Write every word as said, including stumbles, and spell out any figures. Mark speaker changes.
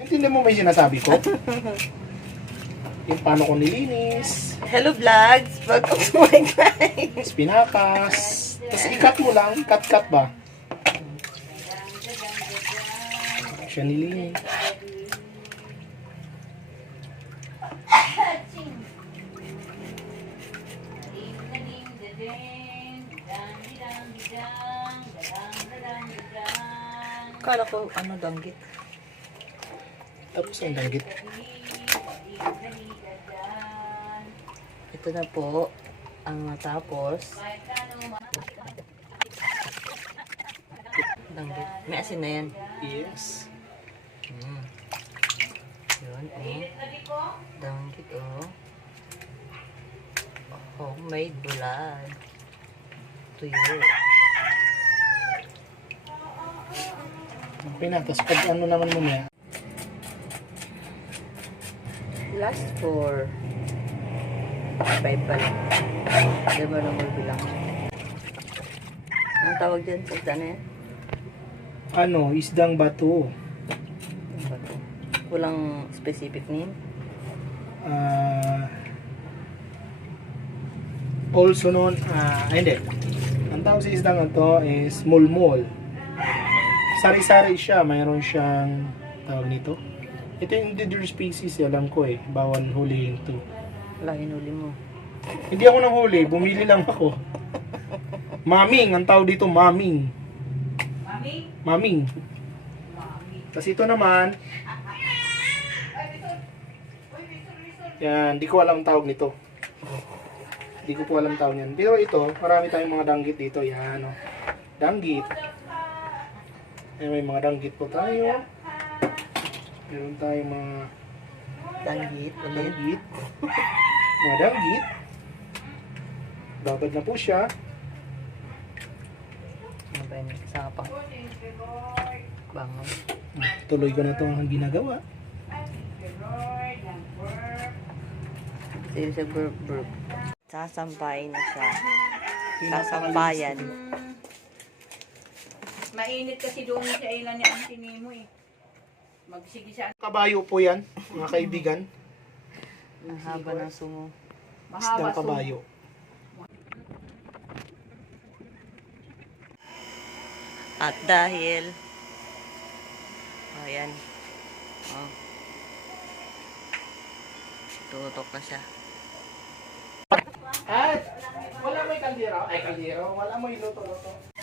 Speaker 1: Naintindihan mo ba yung sinasabi ko? Yung paano ko nilinis.
Speaker 2: Hello vlogs! Welcome to my guys!
Speaker 1: Spinakas. Tapos ikat mo lang. Cut-cut ba? Siya nilinis.
Speaker 2: Kala ko ano danggit.
Speaker 1: Tapos ang danggit.
Speaker 2: Ito na po ang natapos. Danggit. May asin na yan.
Speaker 1: Yes.
Speaker 2: Hmm. Yun, oh. Danggit, oh. Homemade bulad. Tuyo.
Speaker 1: Okay na. Tapos pag ano naman mo niya.
Speaker 2: Last four. Five pa lang. Diba na magbilang? Anong tawag dyan? Sa na yan?
Speaker 1: Ano? Isdang bato.
Speaker 2: Ano ba to? Walang specific name?
Speaker 1: Ah... also known, ah, hindi. Ang tawag sa isdang ito is mulmol. Sari-sari siya, mayroon siyang tawag nito. Ito yung endangered species, alam ko eh. Bawal hulihin to.
Speaker 2: Wala, hinuli mo.
Speaker 1: Hindi ako nang huli, bumili lang ako. Maming, ang tawag dito, maming. Maming? Maming. Kasi ito naman, yan, di ko alam ang tawag nito. Di ko po alam ang tawag yan. Pero ito, marami tayong mga danggit dito. Yan, oh. Danggit. Ayan, may mga danggit po tayo. Meron tayong mga
Speaker 2: Danggit. Ulit.
Speaker 1: danggit. Mga danggit. Babad na po siya.
Speaker 2: Ano ba yun? Saka pa. Bangon.
Speaker 1: Tuloy ko na itong ginagawa.
Speaker 2: Sige sa burp burp. Sasampayin na siya. Sasampayan.
Speaker 3: Mainit kasi doon sa ilan ni Auntie Nemo eh. Magsige siya.
Speaker 1: Kabayo po yan, mga kaibigan.
Speaker 2: Ang haba ng sumo.
Speaker 1: Isdang kabayo.
Speaker 2: At dahil oh, ayan. Oh. Tutok na siya.
Speaker 1: At wala mo yung kaldero. Ay, kaldero. Wala mo yung luto-luto.